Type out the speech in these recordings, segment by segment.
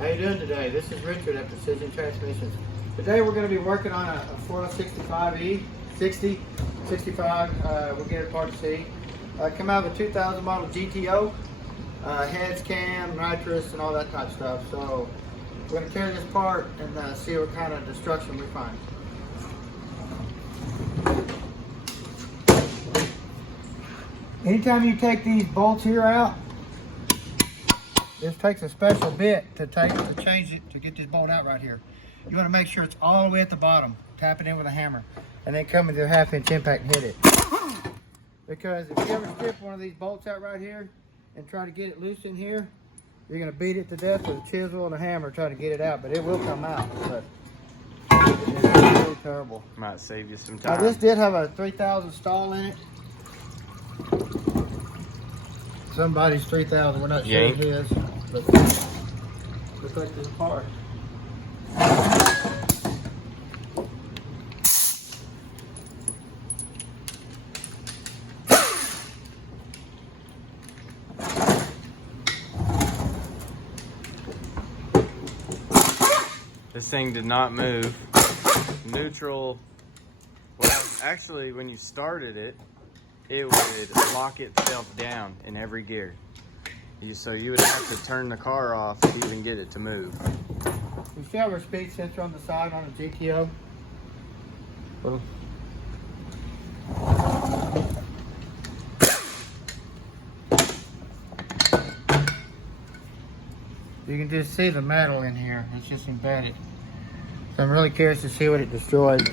How you doing today? This is Richard at Precision Transmissions. Today we're going to be working on a 465E, 60, 65, we'll get it part C. Come out of a 2000 model GTO, heads, cam, nitrous, and all that type of stuff. So we're going to tear this apart and see what kind of destruction we find. Anytime you take these bolts here out, this takes a special bit to change it, to get this bolt out right here. You want to make sure it's all the way at the bottom. Tap it in with a hammer, and then come into a 1/2-inch impact and hit it. Because if you ever strip one of these bolts out right here and try to get it loose in here, you're going to beat it to death with a chisel and a hammer trying to get it out. But it will come out. But it's really terrible. Might save you some time. Now, this did have a 3000 stall in it. Somebody's 3000, we're not sure it is, but looks like this part. This thing did not move. Neutral. Well, actually, when you started it, it would lock itself down in every gear. So you would have to turn the car off to even get it to move. You see our speed sensor on the side on the GTO? Well, you can just see the metal in here. It's just embedded. So I'm really curious to see what it destroyed.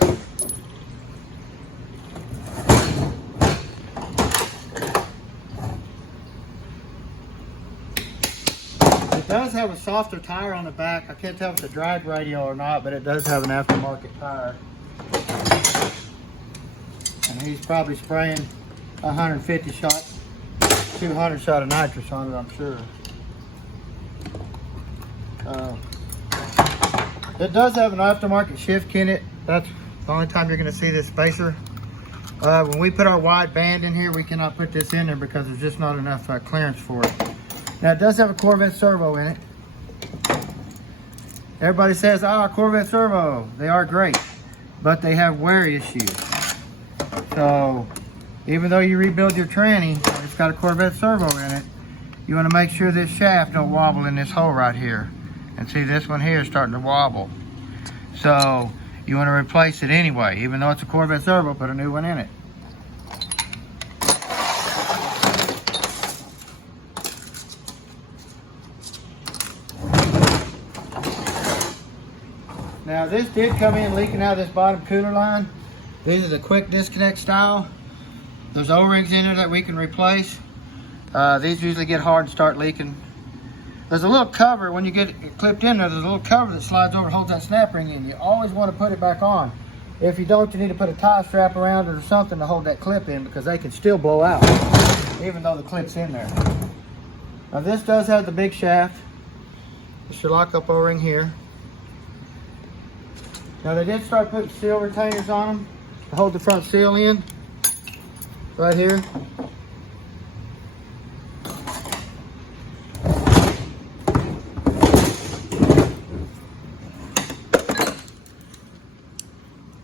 It does have a softer tire on the back. I can't tell if it's a drag radial or not, but it does have an aftermarket tire. And he's probably spraying 150 shots, 200 shot of nitrous on it, I'm sure. It does have an aftermarket shift key in it. That's the only time you're going to see this spacer. When we put our wide band in here, we cannot put this in there because there's just not enough clearance for it. Now it does have a Corvette servo in it. Everybody says, Corvette servo. They are great, but they have wear issues. So even though you rebuild your tranny, it's got a Corvette servo in it, you want to make sure this shaft don't wobble in this hole right here. And see, this one here is starting to wobble. So you want to replace it anyway. Even though it's a Corvette servo, put a new one in it. Now this did come in leaking out of this bottom cooler line. These are the quick disconnect style. There's O-rings in there that we can replace. These usually get hard and start leaking. There's a little cover, when you get it clipped in there, there's a little cover that slides over and holds that snap ring in. You always want to put it back on. If you don't, you need to put a tie strap around it or something to hold that clip in, because they can still blow out, even though the clip's in there. Now this does have the big shaft. It's your lock-up O-ring here. Now they did start putting seal retainers on them to hold the front seal in, right here.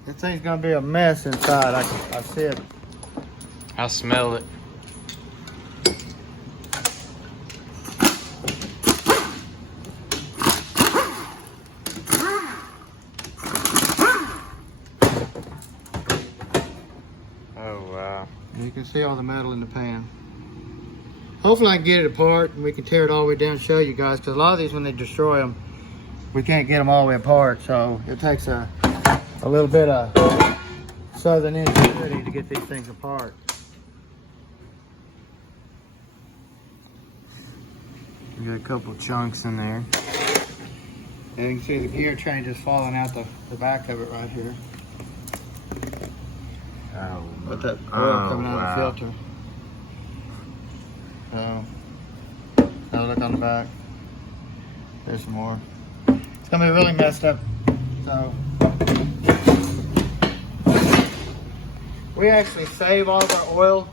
This thing's gonna be a mess inside. I see it. I smell it. Oh wow. You can see all the metal in the pan. Hopefully I can get it apart and we can tear it all the way down and show you guys, because a lot of these, when they destroy them, we can't get them all the way apart. So it takes a little bit of southern ingenuity to get these things apart. We got a couple chunks in there. And you can see the gear train just falling out the back of it right here. Oh, But that oil coming out of the filter. So, now look on the back. There's some more. It's gonna be really messed up. So, we actually save all of our oil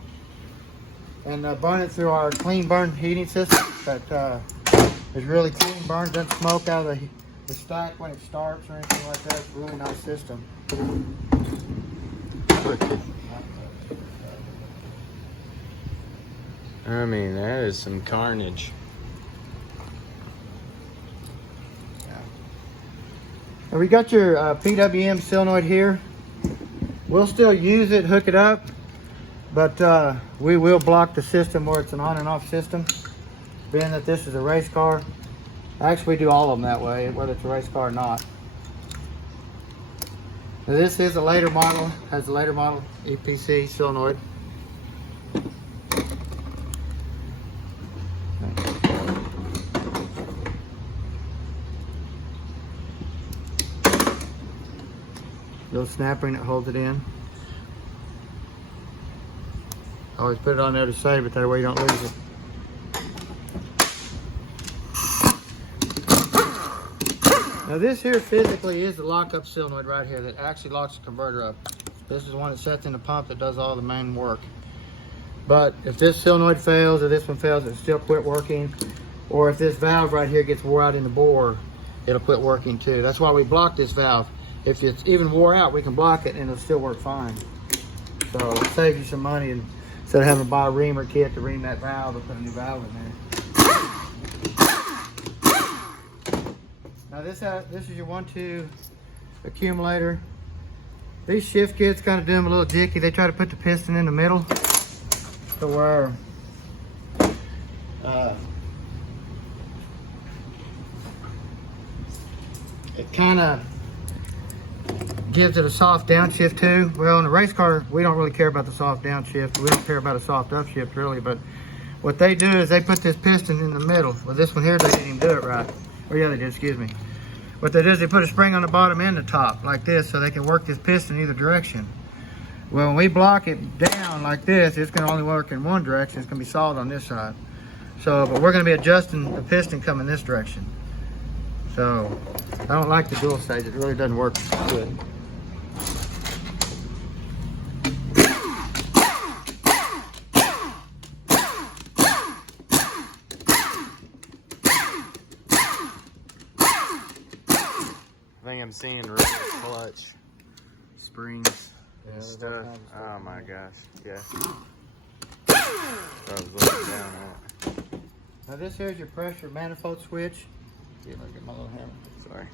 and burn it through our clean burn heating system that It's really clean, burns, doesn't smoke out of the stack when it starts or anything like that. It's a really nice system. I mean, that is some carnage. Now we got your PWM solenoid here. We'll still use it, hook it up, but we will block the system where it's an on and off system, being that this is a race car. Actually, we do all of them that way, whether it's a race car or not. Now this is a later model, has a later model EPC solenoid. Little snap ring that holds it in. Always put it on there to save it, that way you don't lose it. Now this here physically is the lockup solenoid right here that actually locks the converter up. This is the one that sets in the pump that does all the main work. But if this solenoid fails or this one fails, it'll still quit working. Or if this valve right here gets wore out in the bore, it'll quit working too. That's why we block this valve. If it's even wore out, we can block it and it'll still work fine. So it saves you some money instead of having to buy a reamer kit to ream that valve or put a new valve in there. Now this is your 1-2 accumulator. These shift kits kind of do them a little jicky. They try to put the piston in the middle to where it kind of gives it a soft downshift too. Well, in a race car, we don't really care about the soft downshift. We don't care about a soft upshift really, but what they do is they put this piston in the middle. Well, this one here, they didn't even do it right. Oh yeah, they did, excuse me. What they do is they put a spring on the bottom and the top like this so they can work this piston either direction. Well, when we block it down like this, it's gonna only work in one direction. It's gonna be solid on this side. So, but we're gonna be adjusting the piston coming this direction. So, I don't like the dual stage. It really doesn't work good. I think I'm seeing real clutch springs and stuff. Oh my gosh, yeah. I was looking down on it. Now this here is your pressure manifold switch. See if I can get my little hammer. Sorry.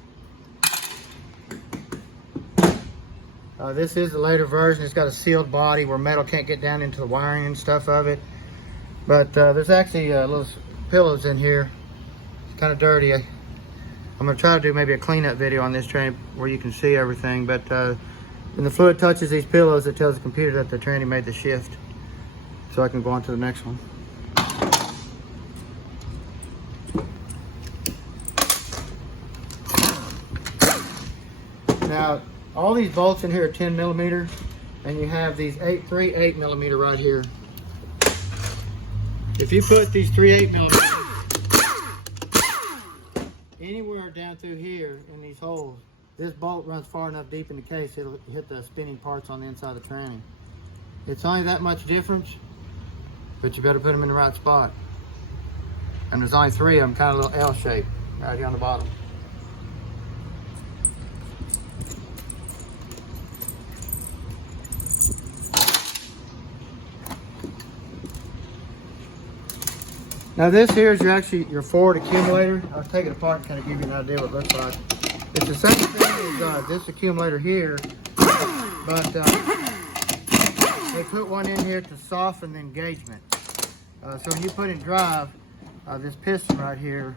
This is the later version. It's got a sealed body where metal can't get down into the wiring and stuff of it. But there's actually little pillows in here. It's kind of dirty. I'm going to try to do maybe a cleanup video on this train where you can see everything. But when the fluid touches these pillows, it tells the computer that the tranny made the shift. So I can go on to the next one. Now, all these bolts in here are 10 millimeter, and you have these 8 millimeter right here. If you put these 3/8 millimeter anywhere down through here in these holes, this bolt runs far enough deep in the case, it'll hit the spinning parts on the inside of the tranny. It's only that much difference, but you better put them in the right spot. And there's only 3 of them, kind of a little L shape, right here on the bottom. Now this here is your Ford accumulator. I'll take it apart and kind of give you an idea what it looks like. It's the same thing as this accumulator here, but they put one in here to soften the engagement. So when you put in drive, this piston right here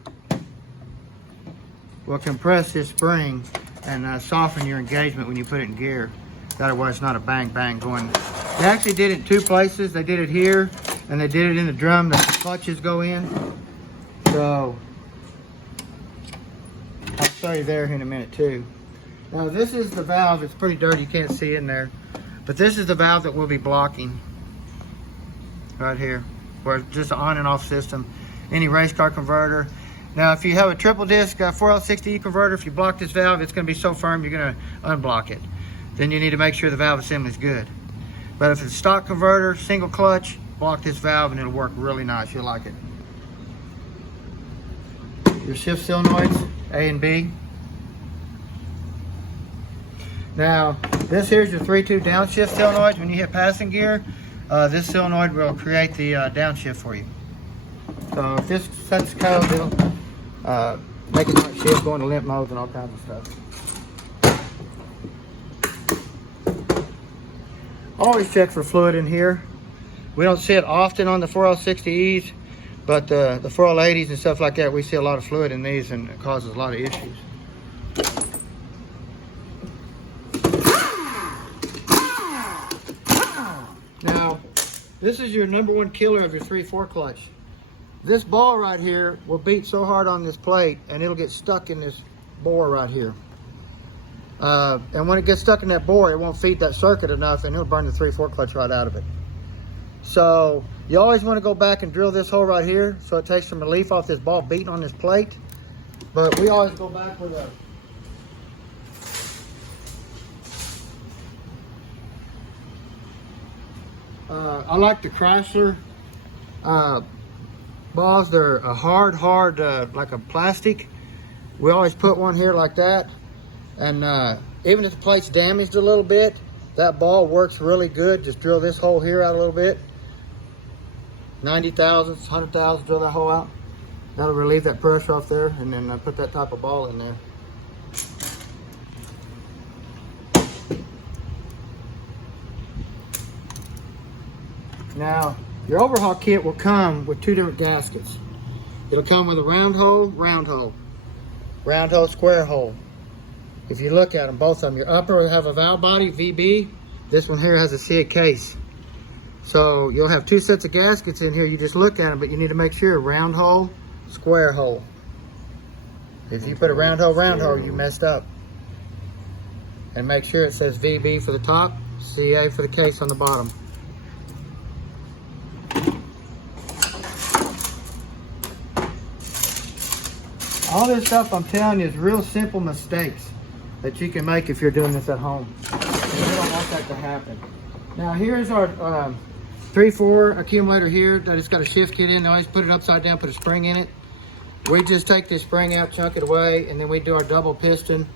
will compress this spring and soften your engagement when you put it in gear. That way it's not a bang bang going. They actually did it in 2 places. They did it here, and they did it in the drum that the clutches go in. So I'll show you there in a minute too. Now this is the valve. It's pretty dirty, you can't see in there, but this is the valve that we'll be blocking right here, where it's just an on and off system. Any race car converter. Now if you have a triple disc 4L60E converter, if you block this valve, it's going to be so firm you're going to unblock it. Then you need to make sure the valve assembly is good. But if it's a stock converter, single clutch, block this valve and it'll work really nice. You'll like it. your shift solenoids, A and B. Now, this here's your 3-2 downshift solenoid. When you hit passing gear, this solenoid will create the downshift for you. So if this sets code, it'll make it not shift, go into limp modes and all kinds of stuff. Always check for fluid in here. We don't see it often on the 4L60Es, but the 4L80s and stuff like that, we see a lot of fluid in these, and it causes a lot of issues. Now, this is your #1 killer of your 3/4 clutch. This ball right here will beat so hard on this plate, and it'll get stuck in this bore right here. And when it gets stuck in that bore, it won't feed that circuit enough, and it'll burn the 3/4 clutch right out of it. So you always want to go back and drill this hole right here, so it takes some relief off this ball beating on this plate. But we always go back with a I like the Chrysler balls. They're a hard like a plastic. We always put one here like that, and even if the plate's damaged a little bit, that ball works really good. Just drill this hole here out a little bit, 90 thousandths, 100 thousandths, drill that hole out. That'll relieve that pressure off there, and then put that type of ball in there. Now, your overhaul kit will come with 2 different gaskets. It'll come with a round hole, round hole, round hole, square hole. If you look at them, both of them, your upper will have a valve body, VB. This one here has a sealed case. So you'll have 2 sets of gaskets in here. You just look at them, but you need to make sure round hole, square hole. If you put a round hole, you messed up. And make sure it says VB for the top, CA for the case on the bottom. All this stuff I'm telling you is real simple mistakes that you can make if you're doing this at home. And we don't want that to happen. Now here's our 3/4 accumulator here that it's got a shift kit in. I always put it upside down, put a spring in it. We just take this spring out, chunk it away, and then we do our double piston.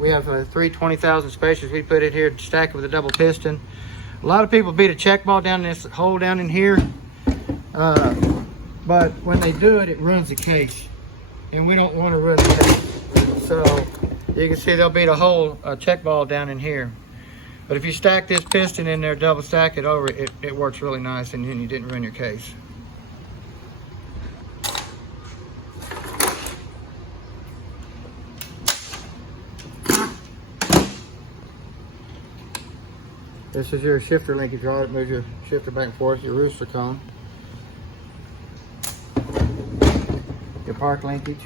We have 3 20,000 spacers. We put it here to stack it with a double piston. A lot of people beat a check ball down this hole down in here, but when they do it, it ruins the case. And we don't want to ruin the case. So you can see they'll beat a check ball down in here. But if you stack this piston in there, double stack it over, it works really nice, and then you didn't ruin your case. This is your shifter linkage rod. It moves your shifter back and forth, your rooster cone. Your park linkage.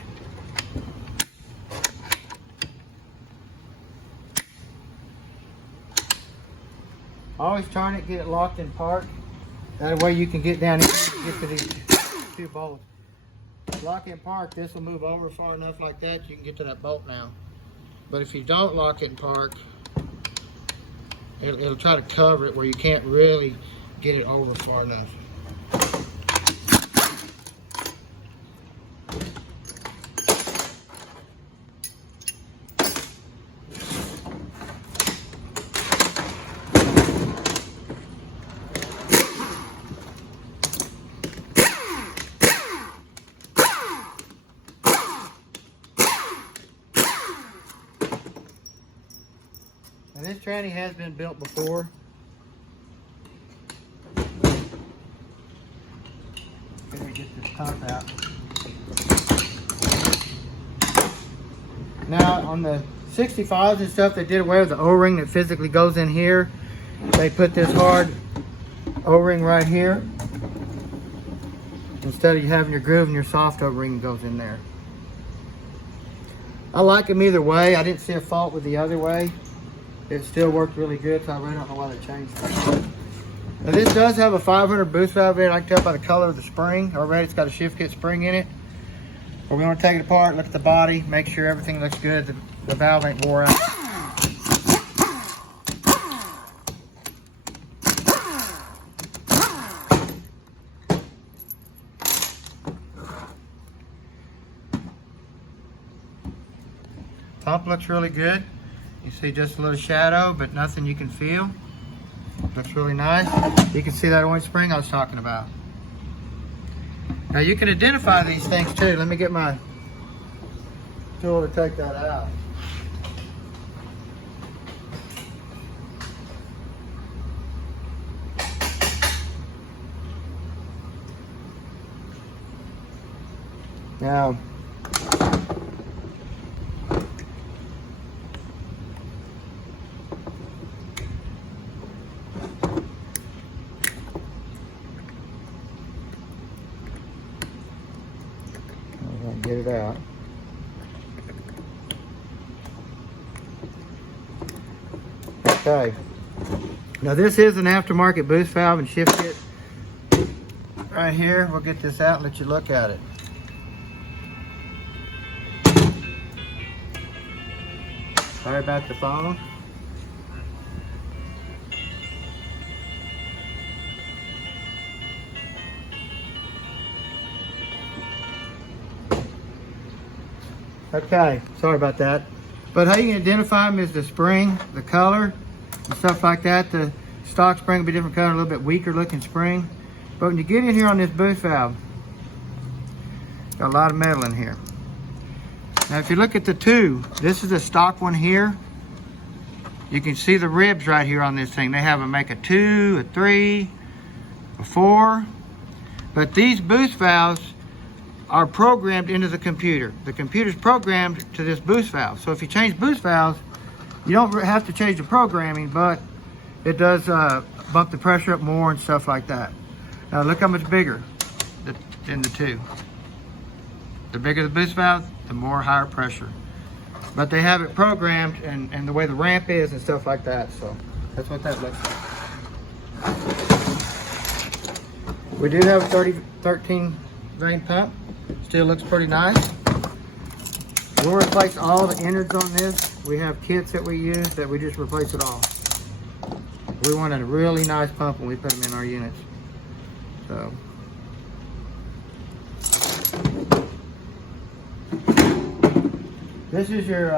Always turn it, get it locked in park. That way you can get down here and get to these 2 bolts. Lock in park, this will move over far enough like that, you can get to that bolt now. But if you don't lock it in park, it'll try to cover it where you can't really get it over far enough. Now this tranny has been built before. Let me get this top out. Now on the 65s and stuff, they did away with the O-ring that physically goes in here. They put this hard O-ring right here, instead of you having your groove and your soft O-ring goes in there. I like them either way. I didn't see a fault with the other way. It still worked really good, so I really don't know why they changed it. Now this does have a 500 boost valve in it. I can tell by the color of the spring. Already it's got a shift kit spring in it. But we're going to take it apart, look at the body, make sure everything looks good. The valve ain't wore out. Pump looks really good. You see just a little shadow, but nothing you can feel. Looks really nice. You can see that orange spring I was talking about. Now you can identify these things too. Let me get my tool to take that out. Now, get it out. Okay. Now this is an aftermarket boost valve and shift kit right here. We'll get this out and let you look at it. Sorry about the phone. Okay, sorry about that. But how you can identify them is the spring, the color, and stuff like that. The stock spring will be different color, a little bit weaker looking spring. But when you get in here on this boost valve, got a lot of metal in here. Now if you look at the two, this is a stock one here. You can see the ribs right here on this thing. They have make a 2, a 3, a 4. But these boost valves are programmed into the computer. The computer's programmed to this boost valve. So if you change boost valves, you don't have to change the programming, but it does bump the pressure up more and stuff like that. Now look how much bigger than the two. The bigger the boost valve, the more higher pressure. But they have it programmed and the way the ramp is and stuff like that. So that's what that looks like. We do have a 13 Vane pump. Still looks pretty nice. We'll replace all the innards on this. We have kits that we use that we just replace it all. We want a really nice pump when we put them in our units. So. This is your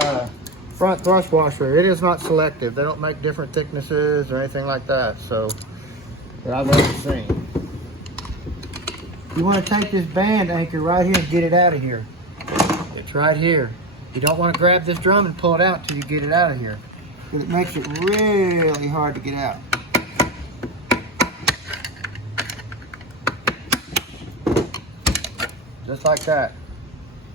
front thrust washer. It is not selective. They don't make different thicknesses or anything like that. So, that I've ever seen. You want to take this band anchor right here and get it out of here. It's right here. You don't want to grab this drum and pull it out until you get it out of here. Because it makes it really hard to get out. Just like that.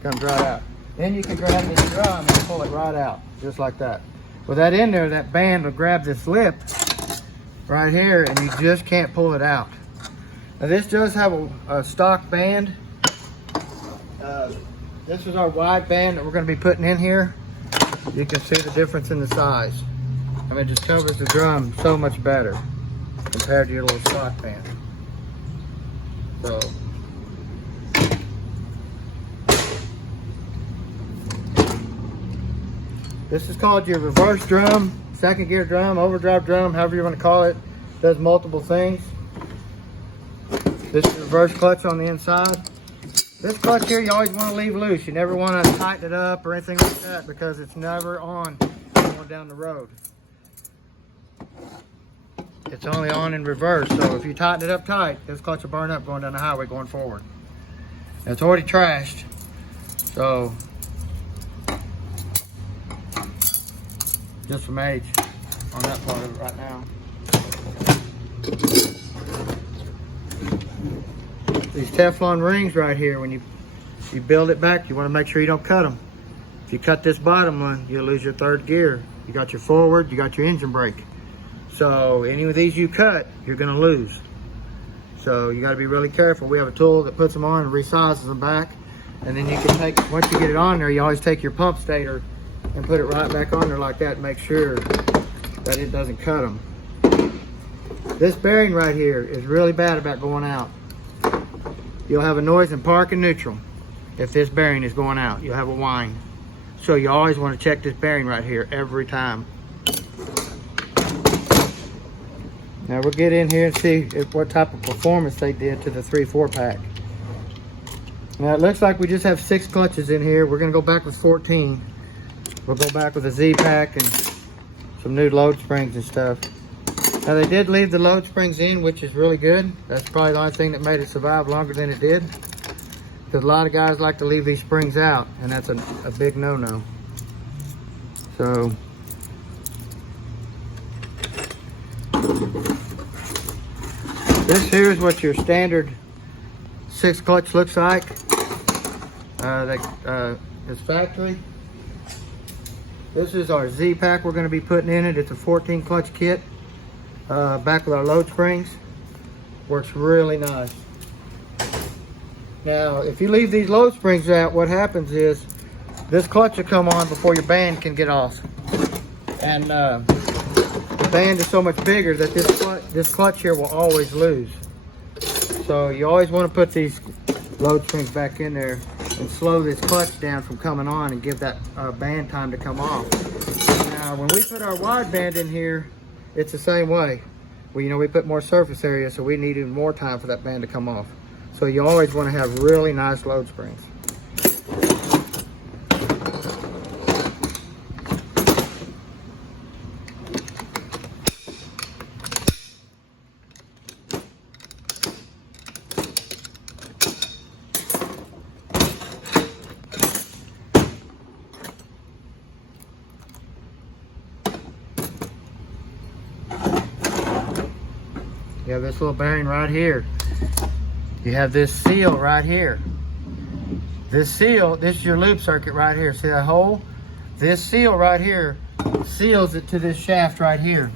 Comes right out. Then you can grab this drum and pull it right out. Just like that. With that in there, that band will grab this lip right here and you just can't pull it out. Now this does have a stock band. This is our wide band that we're going to be putting in here. You can see the difference in the size. I mean, it just covers the drum so much better compared to your little stock band. So, this is called your reverse drum, second gear drum, overdrive drum, however you want to call it. Does multiple things. This is reverse clutch on the inside. This clutch here you always want to leave loose. You never want to tighten it up or anything like that because it's never on going down the road. It's only on in reverse, so if you tighten it up tight, this clutch will burn up going down the highway going forward. It's already trashed, so just from age on that part of it right now. These Teflon rings right here, when you build it back, you want to make sure you don't cut them. If you cut this bottom one, you'll lose your third gear. You got your forward, you got your engine brake. So any of these you cut, you're going to lose. So you got to be really careful. We have a tool that puts them on and resizes them back. And then you can take, once you get it on there, you always take your pump stator and put it right back on there like that and make sure that it doesn't cut them. This bearing right here is really bad about going out. You'll have a noise in park and neutral if this bearing is going out. You'll have a whine. So you always want to check this bearing right here every time. Now we'll get in here and see what type of performance they did to the 3/4 pack. Now it looks like we just have 6 clutches in here. We're going to go back with 14. we'll go back with a Z-pack and some new load springs and stuff. Now they did leave the load springs in, which is really good. That's probably the only thing that made it survive longer than it did. Because a lot of guys like to leave these springs out, and that's a big no-no. So, this here is what your standard 6 clutch looks like. It's factory. This is our Z-pack we're going to be putting in it. It's a 14 clutch kit. Back with our load springs. Works really nice. Now, if you leave these load springs out, what happens is this clutch will come on before your band can get off. And the band is so much bigger that this clutch here will always lose. So you always want to put these load springs back in there and slow this clutch down from coming on and give that band time to come off. Now, when we put our wide band in here, it's the same way. We put more surface area, so we need even more time for that band to come off. So you always want to have really nice load springs. You have this little bearing right here. You have this seal right here. This seal, this is your loop circuit right here. See that hole? This seal right here seals it to this shaft right here.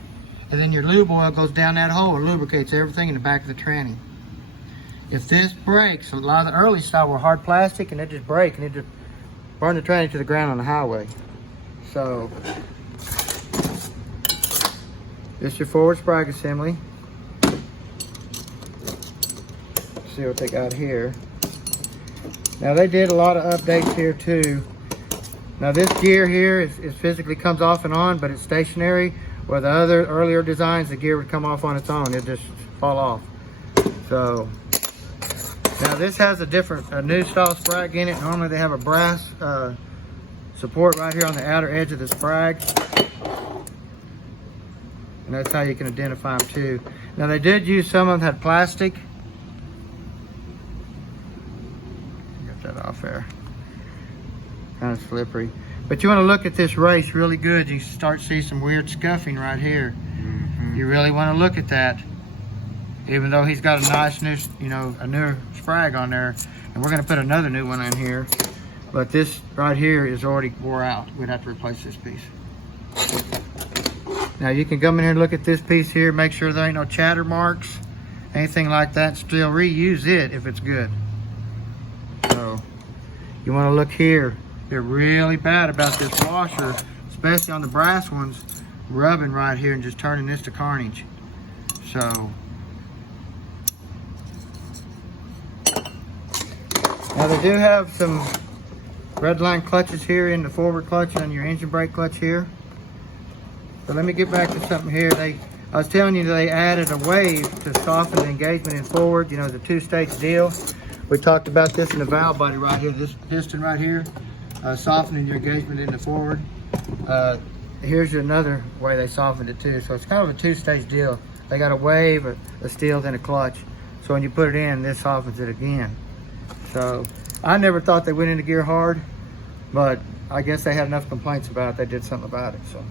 And then your lube oil goes down that hole and lubricates everything in the back of the tranny. If this breaks, a lot of the early style were hard plastic and it just break and it just burn the tranny to the ground on the highway. So, this is your forward Sprog assembly. See what they got here. Now they did a lot of updates here too. Now this gear here is physically comes off and on, but it's stationary. Where the other earlier designs, the gear would come off on its own. It just fall off. So now this has a new style Sprog in it. Normally they have a brass support right here on the outer edge of the Sprog. And that's how you can identify them too. Now they did use, some of them had plastic. That off there, kind of slippery, but you want to look at this race really good. You start to see some weird scuffing right here. You really want to look at that, even though he's got a nice new, a newer Sprog on there, and we're going to put another new one in here, but this right here is already wore out. We'd have to replace this piece. Now you can come in here and look at this piece here, make sure there ain't no chatter marks, anything like that. Still reuse it if it's good. So you want to look here. They're really bad about this washer, especially on the brass ones, rubbing right here and just turning this to carnage. So now they do have some red line clutches here in the forward clutch and your engine brake clutch here. So let me get back to something here. I was telling you they added a wave to soften the engagement in forward. The 2-stage deal. We talked about this in the valve body right here, this piston right here, softening your engagement into forward. Here's another way they softened it too. So it's kind of a 2-stage deal. They got a wave, a steel, then a clutch. So when you put it in, this softens it again. So I never thought they went into gear hard, but I guess they had enough complaints about it, they did something about it. So.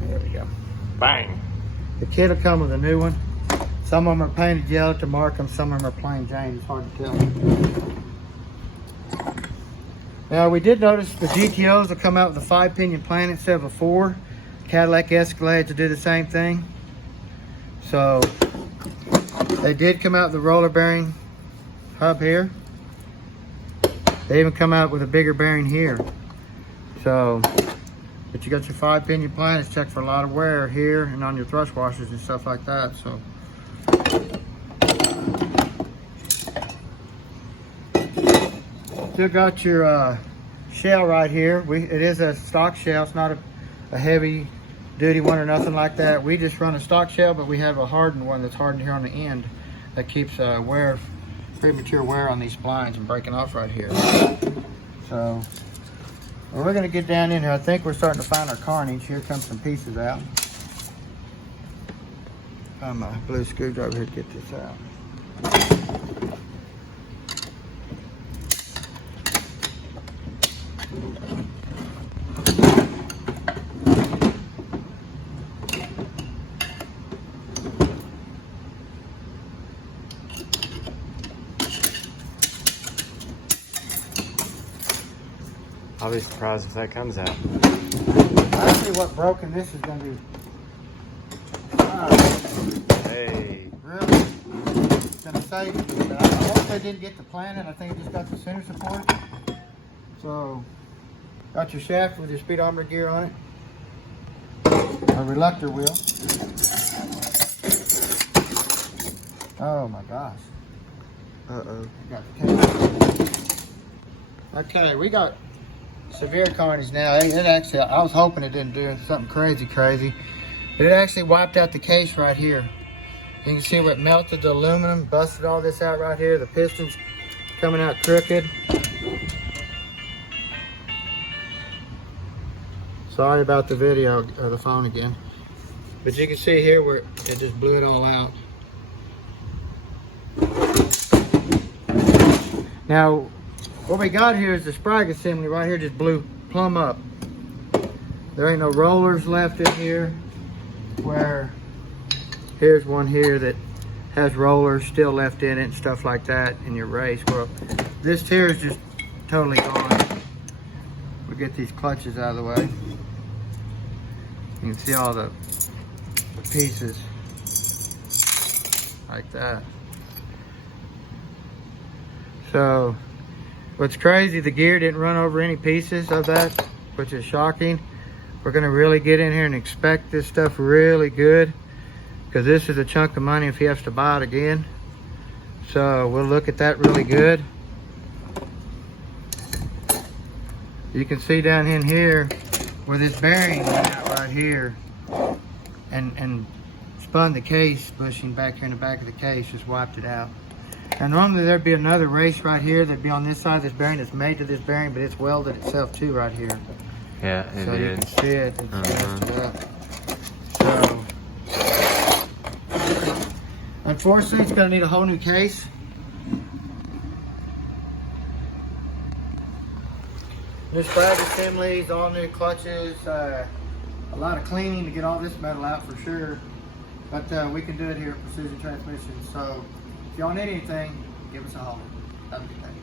There we go. Bang. The kit will come with a new one. Some of them are painted yellow to mark them. Some of them are plain Jane. It's hard to tell. Now we did notice the GTOs will come out with a 5-pinion plant instead of a 4. Cadillac Escalades will do the same thing. So they did come out with the roller bearing hub here. They even come out with a bigger bearing here. So, but you got your 5-pinion planets, check for a lot of wear here and on your thrust washers and stuff like that. So, still got your shell right here. It is a stock shell. It's not a heavy duty one or nothing like that. We just run a stock shell, but we have a hardened one that's hardened here on the end that keeps premature wear on these splines and breaking off right here. So, well, we're gonna get down in here. I think we're starting to find our carnage. Here comes some pieces out. Find my blue screwdriver here to get this out. I'll be surprised if that comes out. Actually, what broken this is going to be. Hey. Really? It's going to save me. But I hope they didn't get the planet. I think it just got the center support. So, got your shaft with your speed armor gear on it. A reluctor wheel. Oh my gosh. Uh-oh. Okay, we got severe carnage now. It actually, I was hoping it didn't do something crazy, but it actually wiped out the case right here. You can see where it melted the aluminum, busted all this out right here. The piston's coming out crooked. Sorry about the video or the phone again, but you can see here where it just blew it all out. Now, what we got here is the Sprog assembly right here just blew plumb up. There ain't no rollers left in here, where here's one here that has rollers still left in it and stuff like that in your race. Well, this here is just totally gone. We'll get these clutches out of the way. You can see all the pieces like that. So, what's crazy, the gear didn't run over any pieces of that, which is shocking. We're gonna really get in here and inspect this stuff really good, because this is a chunk of money if he has to buy it again. So we'll look at that really good. You can see down in here where this bearing went out right here and spun the case bushing back here in the back of the case, just wiped it out. And normally there'd be another race right here that'd be on this side of this bearing that's made to this bearing, but it's welded itself too right here. Yeah, it so is. You can see it. It's up. So, unfortunately, it's gonna need a whole new case. New Sprog assemblies, all new clutches, a lot of cleaning to get all this metal out for sure. But we can do it here at Precision Transmission. So, if y'all need anything, give us a holler. Have a good day.